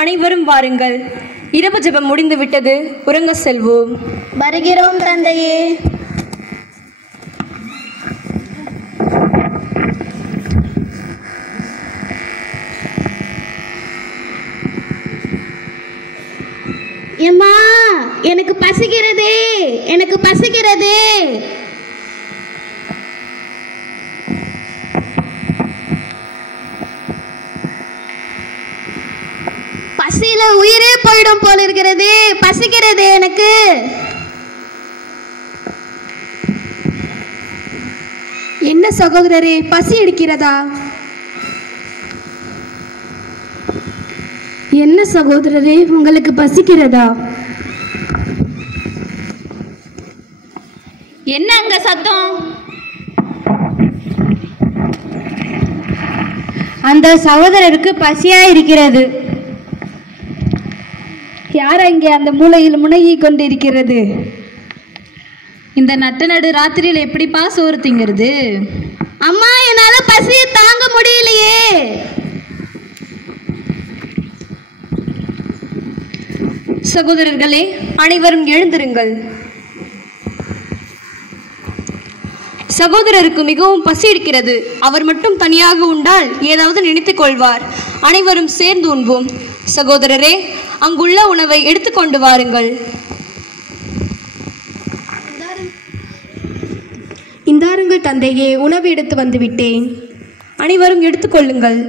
அனைவரும் வாருங்கள். இரவு ஜெபம் முடிந்து விட்டது. உறங்க செல்வோம். வருகிறோம் தந்தையே. எம்மா, எனக்கு பசிக்கிறது, எனக்கு பசிக்கிறது. பசியில உயிரே போயிடும் போல இருக்கிறது. பசிக்கிறது எனக்கு. என்ன சகோதரரே, பசி எடுக்கிறதா? என்ன சகோதரரே, உங்களுக்கு பசிக்கிறதா? என்ன அங்க சத்தம்? அந்த சகோதரருக்கு பசியா இருக்கிறது. யார் அங்கே அந்த மூலையில் முனகி கொண்டிருக்கிறது? இந்த நட்ட நடு ராத்திரியில் எப்படிப்பா சோறு திங்கிறது? அம்மா, என்னால பசியை தாங்க முடியலையே. சகோதரர்களே, அனைவரும் எழுந்திருங்கள். சகோதரருக்கு மிகவும் பசி இருக்கிறது. அவர் மட்டும் தனியாக உண்டால் ஏதாவது நினைத்துக் கொள்வார். அனைவரும் சேர்ந்து உண்போம். சகோதரரே, அங்குள்ள உணவை எடுத்துக்கொண்டு வாருங்கள். இந்தாருங்கள் தந்தையே, உணவு எடுத்து வந்து விட்டேன். அனைவரும் எடுத்துக்கொள்ளுங்கள்.